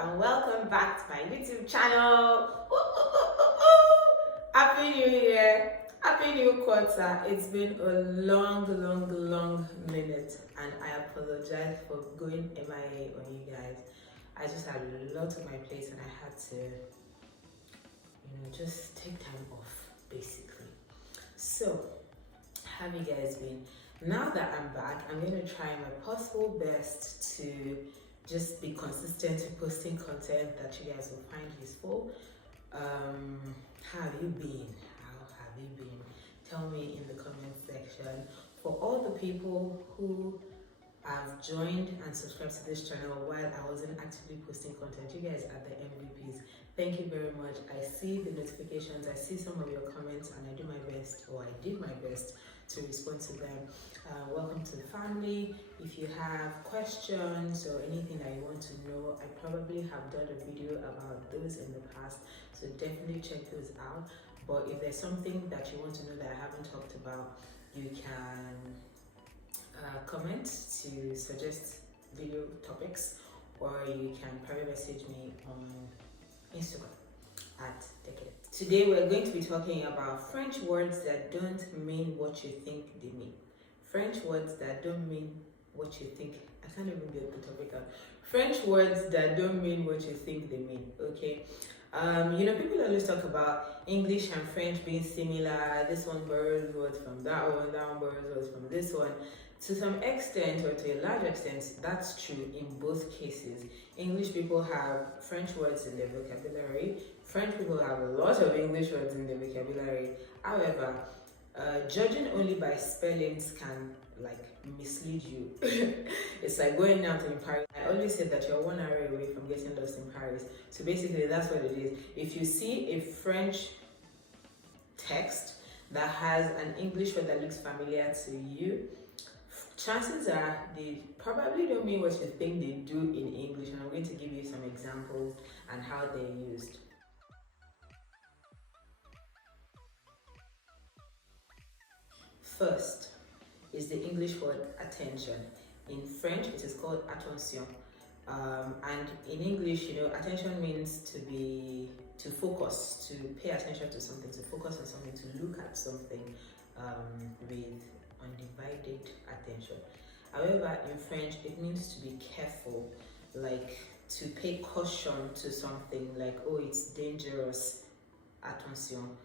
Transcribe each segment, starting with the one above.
and welcome back to my YouTube channel. Happy New Year, Happy New Quarter. It's been a long minute and I apologize for going MIA on you guys. I just had a lot on my plate and I had to, just take time off basically. So, how have you guys been? Now that I'm back, I'm going to try my possible best to just be consistent in posting content that you guys will find useful. How have you been? How have you been? Tell me in the comment section. For all the people who have joined and subscribed to this channel while I wasn't actively posting content, you guys are the MVPs. Thank you very much. I see the notifications, I see some of your comments, and I do my best, or I did my best to respond to them. Welcome to the family. If you have questions or anything that you want to know, I probably have done a video about those in the past, so definitely check those out. But if there's something that you want to know that I haven't talked about, you can comment to suggest video topics, or you can private message me on Instagram at Decade. Today we're going to be talking about French words that don't mean what you think they mean. French words that don't mean what you think. I can't even get the topic out. French words that don't mean what you think they mean. Okay. People always talk about English and French being similar. This one borrows words from that one borrows words from this one. To some extent, or to a large extent, that's true in both cases. English people have French words in their vocabulary. French people have a lot of English words in their vocabulary. However, judging only by spellings can mislead you. It's like going out in Paris. I always say that you're 1 hour away from getting lost in Paris. So basically, that's what it is. If you see a French text that has an English word that looks familiar to you, chances are they probably don't mean what you think they do in English, and I'm going to give you some examples and how they're used. First is the English word attention. In French, it is called attention. And in English, attention means to focus, to pay attention to something, to focus on something, to look at something with undivided attention. However, in French, it means to be careful, like to pay caution to something, like, oh, it's dangerous, attention.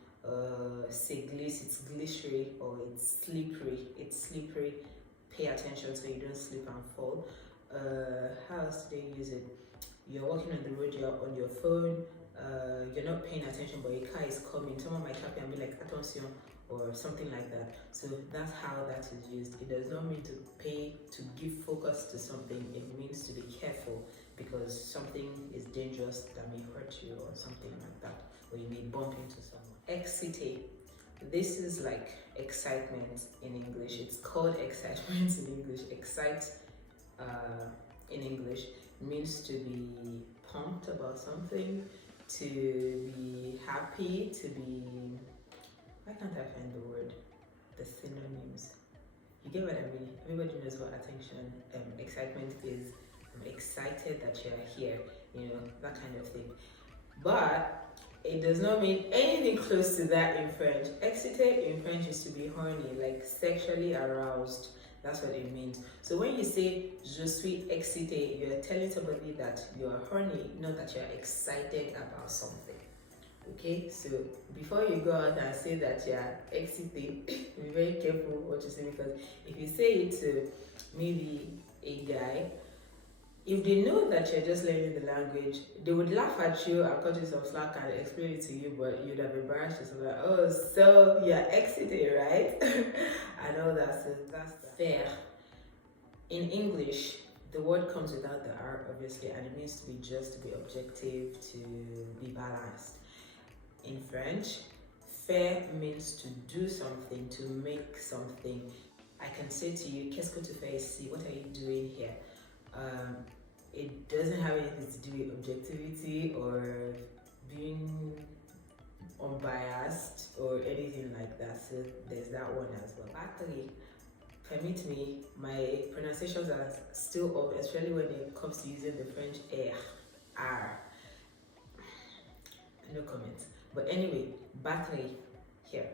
C'est glisse, it's glittery, or it's slippery, pay attention so you don't slip and fall. How else do they use it? You're walking on the road, you're on your phone, you're not paying attention, but a car is coming, someone might tap you and be like, attention, or something like that. So that's how that is used. It does not mean to give focus to something. It means to be careful because something is dangerous that may hurt you or something like that, or you may bump into someone. Excite. This is like excitement in English. It's called excitement in English. Excite in English means to be pumped about something, to be happy, to be... Why can't I find the word? The synonyms. You get what I mean? Everybody knows what attention, excitement is. I'm excited that you're here, that kind of thing. But it does not mean anything close to that in French. Excité in French is to be horny, like sexually aroused. That's what it means. So when you say je suis excité, you're telling somebody that you're horny, not that you're excited about something. Okay, so before you go out and say that you're excité, be very careful what you say, because if you say it to maybe a guy, if they know that you're just learning the language, they would laugh at you and cut you some slack and explain it to you, but you'd have embarrassed yourself, like, oh, so you're excité, right? And all that. So that's Faire. In English, the word comes without the R, obviously, and it means to be just, to be objective, to be balanced. In French, faire means to do something, to make something. I can say to you, qu'est-ce que tu fais ici? What are you doing here? It doesn't have anything to do with objectivity or being unbiased or anything like that. So there's that one as well. Batterie. Permit me, my pronunciations are still off, especially when it comes to using the French air. R. No comments. But anyway, battery here.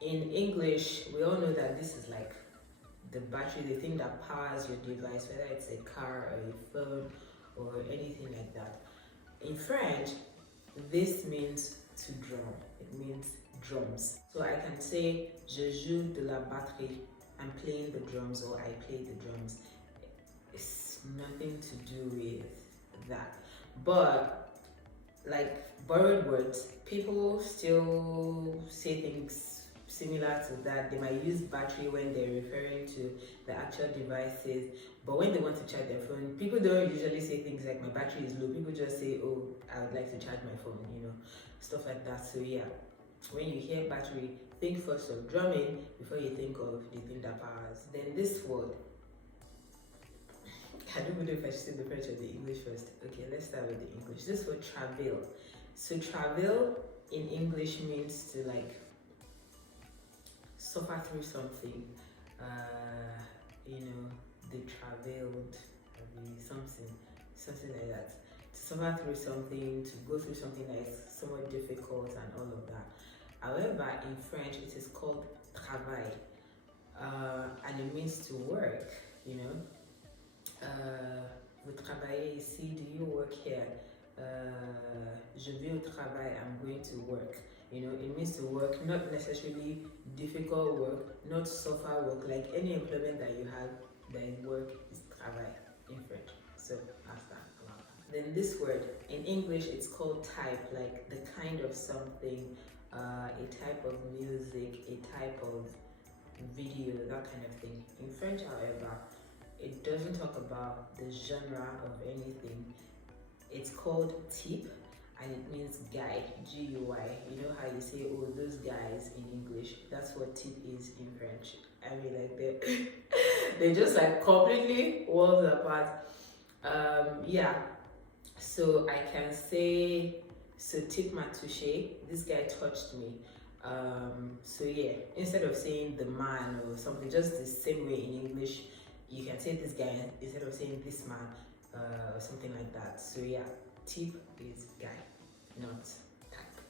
In English, we all know that this is like the battery, the thing that powers your device, whether it's a car or a phone or anything like that. In French, this means to drum. It means drums. So I can say je joue de la batterie. I'm playing the drums, or I play the drums. It's nothing to do with that. But like borrowed words, people still say things similar to that. They might use battery when they're referring to the actual devices, but when they want to charge their phone, people don't usually say things like my battery is low. People just say, oh, I would like to charge my phone, stuff like that. So yeah, when you hear battery, think first of drumming before you think of the thing that powers. Then this word, I don't know if I should say the French or the English first. Okay, let's start with the English. This word travail. So travail in English means to like suffer through something. They travailed, something like that. To suffer through something, to go through something that is somewhat difficult and all of that. However, in French, it is called travail, and it means to work. Vous travaillez ici, do you work here? Je vais au travail, I'm going to work. It means to work, not necessarily difficult work, not suffer work, like any employment that you have that is work is travail in French. So ask that about that. Then this word, in English, it's called type, like the kind of something, a type of music, a type of video, that kind of thing. In French, however, it doesn't talk about the genre of anything. It's called type, and it means guy, G-U-Y. You know how you say, oh, those guys in English? That's what type is in French. I mean, like they're just like completely worlds apart. Yeah. So I can say, so type m'a touché, this guy touched me. So yeah, instead of saying the man or something, just the same way in English, you can say this guy instead of saying this man, or something like that. So yeah, type is guy, not type.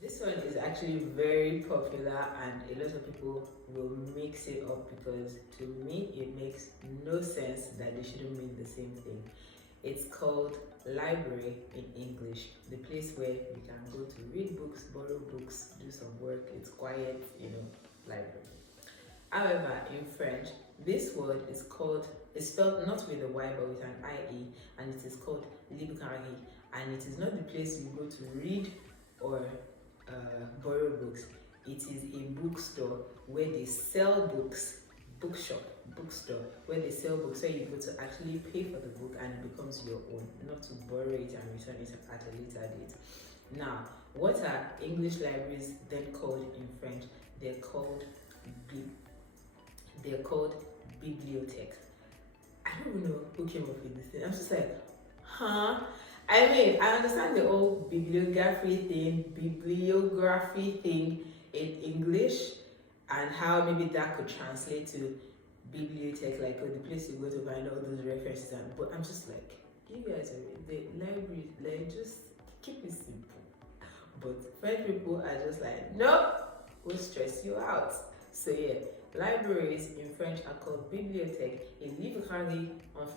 This one is actually very popular, and a lot of people will mix it up because to me it makes no sense that they shouldn't mean the same thing. It's called library in English, the place where you can go to read books, borrow books, do some work. It's quiet, library. However, in French, this word is spelled not with a Y but with an IE, and it is called librairie, and it is not the place you go to read or borrow books. It is a bookstore where they sell books, bookstore where they sell books, so you go to actually pay for the book and it becomes your own, not to borrow it and return it at a later date. Now, what are English libraries then called in French? They're called bibliothèque. I don't know who came up with this thing. I'm just like, huh? I mean, I understand the whole bibliography thing in English, and how maybe that could translate to bibliothèque, like the place you go to find all those references. But I'm just like, you guys are the library, like just keep it simple. But French people are just like, nope, we'll stress you out. So yeah, libraries in French are called bibliothèques. A librairie en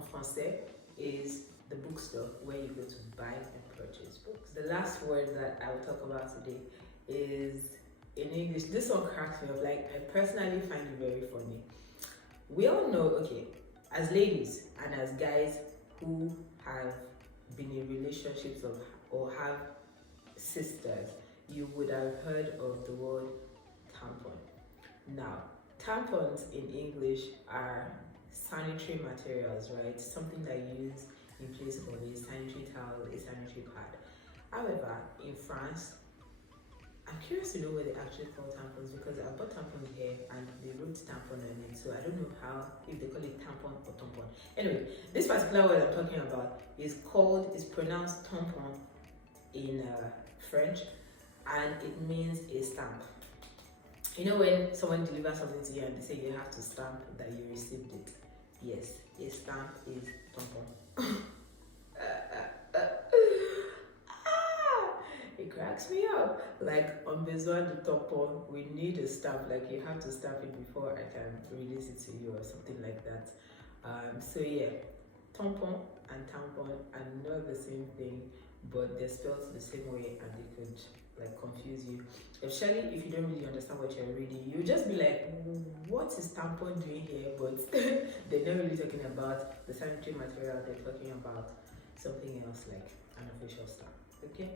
français is the bookstore where you go to buy and purchase books. The last word that I will talk about today is in English. This one cracks me up. Like, I personally find it very funny. We all know, okay, as ladies and as guys who have been in relationships or have sisters, you would have heard of the word tampon. Now, tampons in English are sanitary materials, right? Something that you use in place of a sanitary towel, a sanitary pad. However, in France, I'm curious to know what they actually call tampons, because I bought tampons here and they wrote tampon on it, so I don't know if they call it tampon or tampon. Anyway, this particular word I'm talking about is pronounced tampon in French, and it means a stamp. You know when someone delivers something to you and they say you have to stamp that you received it? Yes, a stamp is tampon. on besoin de tampon, we need a stamp, like you have to stamp it before I can release it to you or something like that. So yeah, tampon and tampon are not the same thing, but they're spelled the same way and they could like confuse you, especially if you don't really understand what you're reading. You just be like, what is tampon doing here? But they're not really talking about the sanitary material, they're talking about something else like an official stamp. Okay,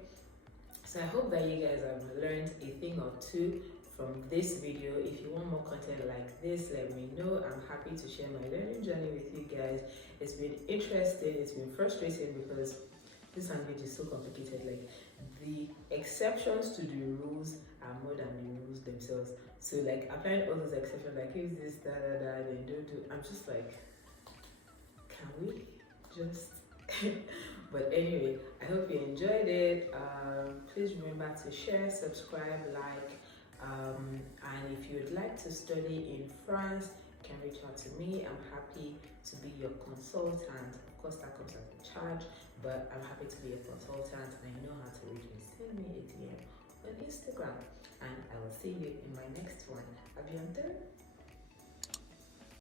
so I hope that you guys have learned a thing or two from this video. If you want more content like this, let me know. I'm happy to share my learning journey with you guys. It's been interesting, it's been frustrating because this language is so complicated. Like, the exceptions to the rules are more than the rules themselves. So like applying all those exceptions, like if this then don't do, I'm just like, can we just but anyway, I hope you enjoyed it. Please remember to share, subscribe, like, and if you would like to study in France, you can reach out to me. I'm happy to be your consultant. Of course, that comes at a charge, but I'm happy to be a consultant and I know how to reach me. Send me a DM on Instagram and I will see you in my next one. À bientôt.